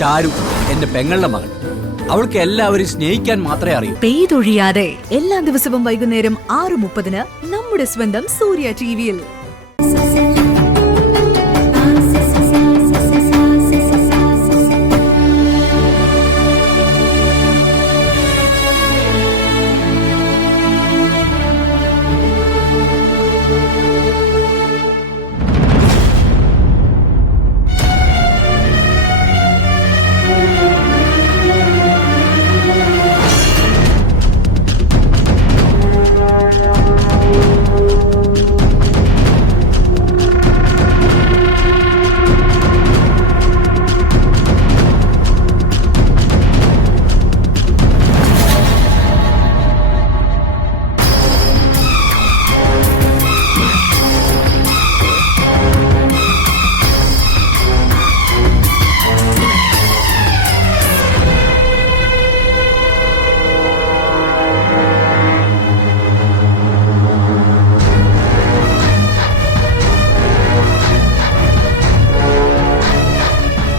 ചാരു എന്റെ പെങ്ങളുടെ മകൾ. അവൾക്ക് എല്ലാവരും സ്നേഹിക്കാൻ മാത്രമേ അറിയൂ. പെയ്തൊഴിയാതെ എല്ലാ ദിവസവും വൈകുന്നേരം 6:30 നമ്മുടെ സ്വന്തം സൂര്യ ടിവിയിൽ.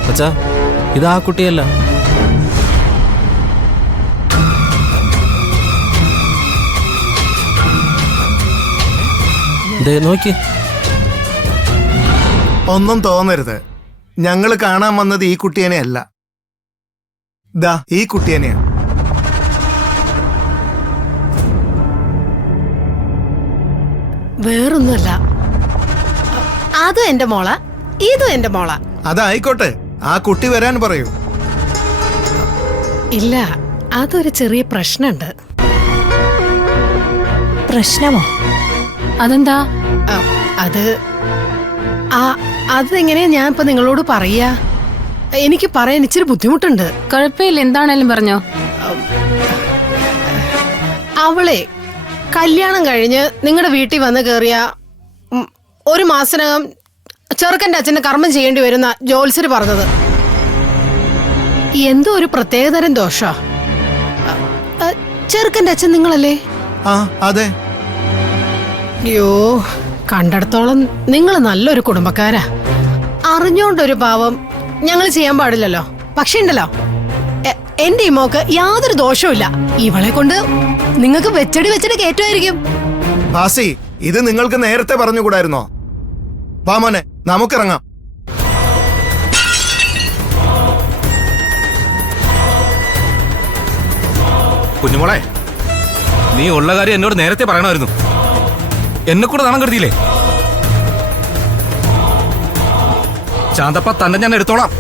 അച്ഛാ, ഇതാ കുട്ടിയല്ല. നോക്കി. ഒന്നും തോന്നരുത്, ഞങ്ങള് കാണാൻ വന്നത് ഈ കുട്ടിയനെ അല്ല. ദാ ഈ കുട്ടിയനെയാ. വേറൊന്നുമല്ല, അതും എന്റെ മോള, ഇതും എന്റെ മോള. അതായിക്കോട്ടെ, ആ കുട്ടി വരാൻ പറയൂ. ഇല്ല, അതൊരു ചെറിയ പ്രശ്നമുണ്ട്. പ്രശ്നമോ? അതെന്താ? അതെങ്ങനെയാ ഞാൻ ഇപ്പൊ നിങ്ങളോട് പറയാ? എനിക്ക് പറയാൻ ഇച്ചിരി ബുദ്ധിമുട്ടുണ്ട്. കുഴപ്പമില്ല, എന്താണേലും പറഞ്ഞോ. അവളെ കല്യാണം കഴിഞ്ഞ് നിങ്ങളുടെ വീട്ടിൽ വന്ന് കേറിയ 1 മാസത്തിനകം ചെറുക്കന്റെ അച്ഛന്റെ കർമ്മം ചെയ്യേണ്ടി വരുന്ന ജോത്സ്യര് പറഞ്ഞത്. എന്തോ ഒരു പ്രത്യേകതരം ദോഷ. ചെറുക്കന്റെ അച്ഛൻ നിങ്ങളല്ലേ? ആ അതെ. അയ്യോ, കണ്ടിടത്തോളം നിങ്ങൾ നല്ലൊരു കുടുംബക്കാരാ. അറിഞ്ഞോണ്ടൊരു പാവം ഞങ്ങൾ ചെയ്യാൻ പാടില്ലല്ലോ. പക്ഷെ ഉണ്ടല്ലോ, എന്റെ ഈ മോക്ക് യാതൊരു ദോഷവുമില്ല. ഇവളെ കൊണ്ട് നിങ്ങൾക്ക് വെച്ചടി കയറ്റുമായിരിക്കും. ഭാസി, ഇത് നിങ്ങൾക്ക് നേരത്തെ പറഞ്ഞുകൂടായിരുന്നോ? വാ മോനെ, നമുക്കിറങ്ങാം. കുഞ്ഞുമോളെ, നീ ഉള്ള കാര്യം എന്നോട് നേരത്തെ പറയണമായിരുന്നു. എന്നെ കൂടെ നാണം കരുതിയില്ലേ? ചാന്തപ്പ തന്നെ ഞാൻ എടുത്തോളാം.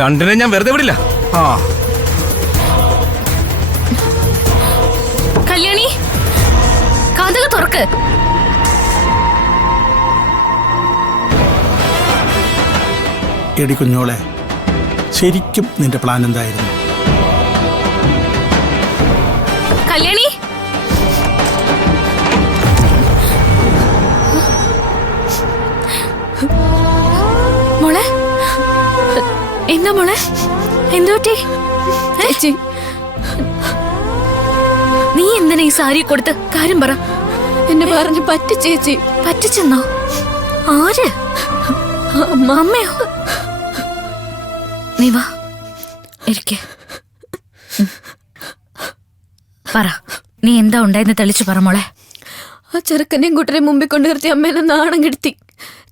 രണ്ടിനെ ഞാൻ വെറുതെ വിടില്ല. കല്യാണി, കതക തുറക്ക്. എടി കുഞ്ഞോളെ, ശരിക്കും നിന്റെ പ്ലാൻ എന്തായിരുന്നു? കല്യാണി, മോളെ, എന്താ മോളെ, എന്തോട്ടി? ചേച്ചി, നീ എന്തിനാ ഈ സാരി കൊടുത്ത്? കാര്യം പറ. എന്നെ പറഞ്ഞു പറ്റിച്ചേച്ചി. പറ്റിച്ചെന്നോ? ആര്? അമ്മയോ? നീ വാ, ഇരിക്കെ. പറ, നീ എന്താ ഉണ്ടായെന്ന് തെളിച്ചു പറ മോളെ. ആ ചെറുക്കനെയും കൂട്ടരെ മുമ്പിൽ കൊണ്ടു നിർത്തി അമ്മേനെ നാണം കെടുത്തി.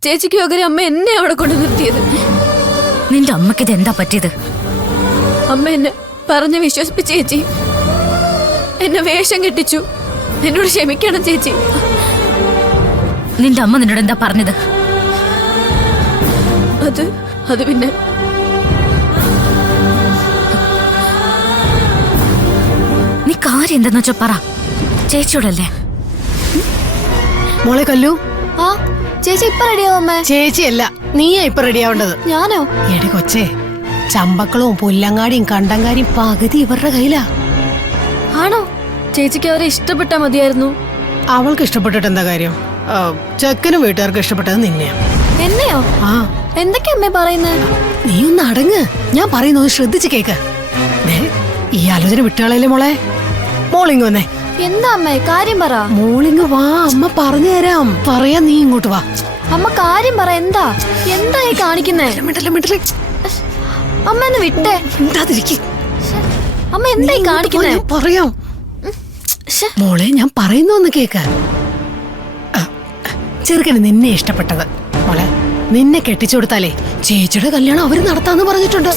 ചേച്ചിക്ക് പകരം അമ്മ എന്നെ അവിടെ കൊണ്ട് നിർത്തിയത്. നിന്റെ അമ്മയ്ക്ക് ഇത് എന്താ പറ്റിയത്? അമ്മ എന്നെ പറഞ്ഞ് വിശ്വസിപ്പിച്ച ചേച്ചി. എന്നെ വേഷം കെട്ടിച്ചു. എന്നോട് ക്ഷമിക്കണം ചേച്ചി. നിന്റെ അമ്മ നിന്നോട് എന്താ പറഞ്ഞത്? അത് പിന്നെ നീ കാര്യം എന്താന്ന് വെച്ചാ പറ. ചേച്ചിയോടല്ലേ? മോളെ കല്ലു, ആ ചേച്ചി ഇപ്പൊ റെഡിയാവും അമ്മേ. ചേച്ചിയല്ല, നീയാ ഇപ്പൊ റെഡിയാവേണ്ടത്. ഞാനോ? എടി കൊച്ചേ, ചമ്പക്കളവും പുല്ലങ്ങാടിയും കണ്ടങ്കാരിയും പകുതി ഇവരുടെ കയ്യിലാ. ആണോ? ചേച്ചിക്ക് അവരെ ഇഷ്ടപ്പെട്ടാ മതിയായിരുന്നു. അവൾക്ക് ഇഷ്ടപ്പെട്ടിട്ട് എന്താ കാര്യം? ചെക്കനും വീട്ടുകാർക്ക് ഇഷ്ടപ്പെട്ടത് നിന്നെയാ. എന്നെയോ? ആ, എന്തൊക്കെയാ അമ്മേ പറയുന്നത്? നീ ഒന്ന് അടങ്ങ്, ഞാൻ പറയുന്നത് ശ്രദ്ധിച്ച് കേക്ക്. ഈ ആലോചന വിട്ടുകളയില്ലേ മോളെ. മോളിങ് വന്നേ. എന്താ അമ്മേ, കാര്യം പറ. മോളിങ് വാ, അമ്മ പറഞ്ഞു തരാം. പറയാ, നീ ഇങ്ങോട്ട് വാ. അമ്മ കാര്യം പറ. എന്താ ഈ കാണിക്കുന്നേ? അമ്മ ഒന്ന് വിട്ടേ. മിണ്ടാതിരിക്ക്. അമ്മ എന്തായി കാണിക്കുന്നേ? ഞാൻ പറയാം ശ്ശെ. മോളെ, ഞാൻ പറയുന്നൊന്ന് കേക്ക്. ചെറുക്കന് നിന്നെ ഇഷ്ടപ്പെട്ടത്. മോളെ, നിന്നെ കെട്ടിച്ചു കൊടുത്താലേ ചേച്ചിയുടെ കല്യാണം അവര് നടത്താന്ന് പറഞ്ഞിട്ടുണ്ട്.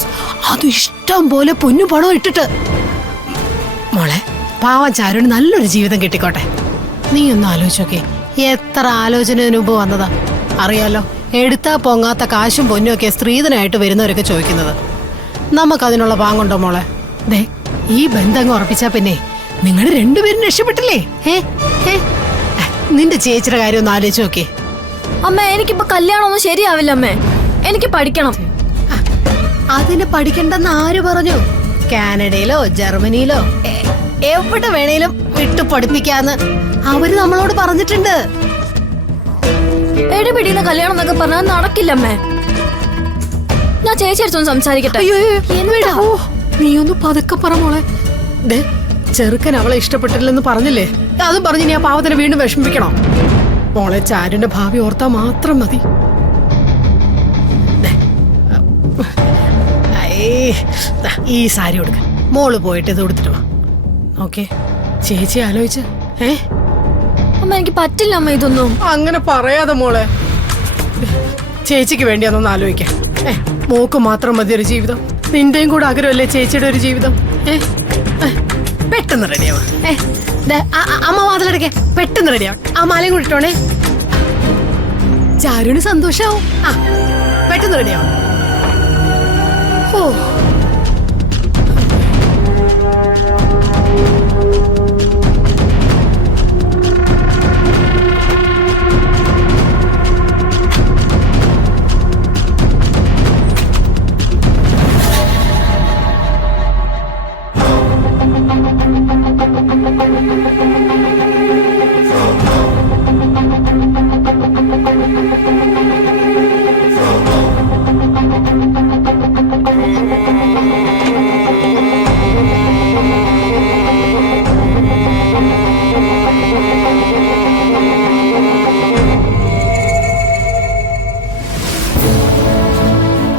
അത് ഇഷ്ടം പോലെ പൊന്നു പണം ഇട്ടിട്ട്. മോളെ, പാവം ചാരുവിന് നല്ലൊരു ജീവിതം കിട്ടിക്കോട്ടെ. നീ ഒന്ന് ആലോചിച്ചോക്കെ, എത്ര ആലോചനത്തിന് മുമ്പ് വന്നതാ. അറിയാലോ, എടുത്താ പൊങ്ങാത്ത കാശും പൊന്നും ഒക്കെ സ്ത്രീധനായിട്ട് വരുന്നവരൊക്കെ ചോദിക്കുന്നത്. നമുക്കതിനുള്ള പാങ്ങുണ്ടോ മോളെ? ദേ, ഈ ബന്ധം ഉറപ്പിച്ചാ പിന്നെ നിങ്ങളുടെ രണ്ടുപേരും രക്ഷപ്പെട്ടില്ലേ? നിന്റെ ചേച്ചിയുടെ കാര്യം ഒന്ന് ആലോചിച്ച് നോക്കേ. അമ്മ, എനിക്കിപ്പോ കല്യാണമൊന്നും ശരിയാവില്ല അമ്മേ. എനിക്ക് പഠിക്കണം. അതിന് പഠിക്കണ്ടെന്ന് ആര് പറഞ്ഞു? കാനഡയിലോ ജർമ്മനിയിലോ എവിടെ വേണേലും വിട്ടു പഠിപ്പിക്കാന്ന് അവര് നമ്മളോട് പറഞ്ഞിട്ടുണ്ട്. എടിപിടിയുന്ന കല്യാണം എന്നൊക്കെ പറഞ്ഞാൽ നടക്കില്ല അമ്മേ. ഞാൻ ചേച്ചി അടുത്തൊന്ന് സംസാരിക്കട്ടെ. എന്താ? നീ ഒന്ന് പതുക്കെ പറ മോളെ. ദേ, ചെറുക്കൻ അവളെ ഇഷ്ടപ്പെട്ടില്ലെന്ന് പറഞ്ഞില്ലേ? അതും പറഞ്ഞ് നീ ആ പാവത്തിനെ വീണ്ടും വിഷമിപ്പിക്കണോ? മോളെ, ചാരുന്റെ ഭാവി ഓർത്താ മാത്രം മതി. ഈ സാരി കൊടുക്ക. മോള് പോയിട്ട് ഇത് കൊടുത്തിട്ട് വാ. ഓക്കെ, ചേച്ചി ആലോചിച്ച്. അമ്മ, എനിക്ക് പറ്റില്ല അമ്മ ഇതൊന്നും. അങ്ങനെ പറയാതെ മോളെ. ചേച്ചിക്ക് വേണ്ടി അതൊന്ന് ആലോചിക്കാം. മോക്ക് മാത്രം മതി ഒരു ജീവിതം. നിന്റെയും കൂടെ ആഗ്രഹമല്ലേ ചേച്ചിയുടെ ഒരു ജീവിതം? പെട്ടെന്ന് റെഡിയാവാ. അമ്മ വാതിലടക്കേ, പെട്ടെന്ന് റെഡിയാവും. ആ മാലയും കൂടി ഇട്ടോണേ. ചാരുവിന് സന്തോഷാവും. പെട്ടെന്ന് റെഡിയാവും. ഓ,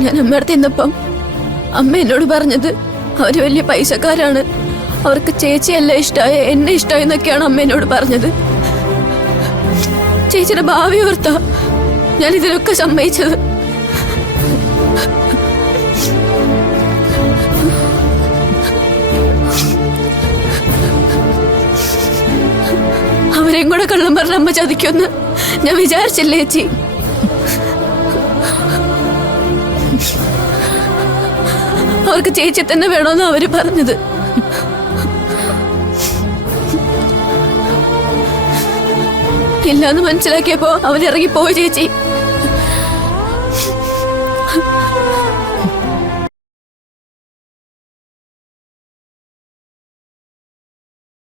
ഞാൻ അമ്മയടുത്ത് ഇന്നപ്പം അമ്മ എന്നോട് പറഞ്ഞത് അവര് വലിയ പൈസക്കാരാണ്, അവർക്ക് ചേച്ചിയല്ല ഇഷ്ടമായ എന്നെ ഇഷ്ടമായി എന്നൊക്കെയാണ് അമ്മ എന്നോട് പറഞ്ഞത്. ചേച്ചിയുടെ ഭാവി ഓർത്താ ഞാൻ ഇതിലൊക്കെ സമ്മതിച്ചത്. അവരെയും കൂടെ കള്ളം പറഞ്ഞ അമ്മ ചതിക്കുമെന്ന് ഞാൻ വിചാരിച്ചില്ലേ ചേച്ചി. അവർക്ക് ചേച്ചി തന്നെ വേണമെന്ന് അവര് പറഞ്ഞത്. ഇല്ലാന്ന് മനസ്സിലാക്കിയപ്പോ അവരിറങ്ങി പോയി ചേച്ചി.